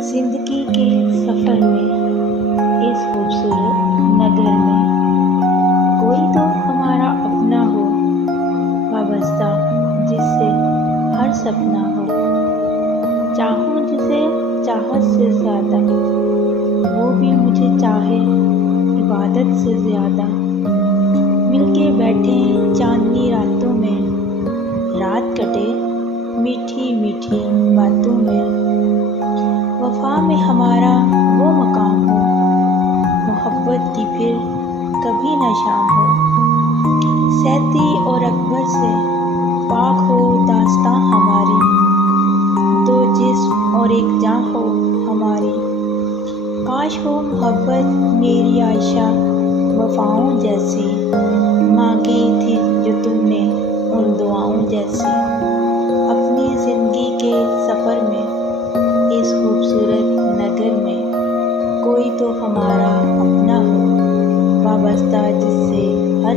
زندگی کے سفر میں اس خوبصورت نگر میں کوئی تو ہمارا اپنا ہو، وابستہ جس سے ہر سپنا ہو۔ چاہوں جسے چاہت سے زیادہ، وہ بھی مجھے چاہے عبادت سے زیادہ۔ مل کے بیٹھیں چاندنی راتوں میں، رات کٹے میٹھی میٹھی باتوں میں۔ وفا میں ہمارا وہ مقام ہو، محبت کی پھر کبھی نہ شام ہو۔ سیدی اور اکبر سے پاک ہو داستاں ہماری، دو جسم اور ایک جاں ہو ہماری۔ کاش ہو محبت میری عائشہ وفاؤں جیسی، مانگی تھی جو تم نے ان دعاؤں جیسی۔ اپنی زندگی کے سفر میں اس خوبصورت نگر میں کوئی تو ہمارا اپنا ہو، وابستہ جس سے ہر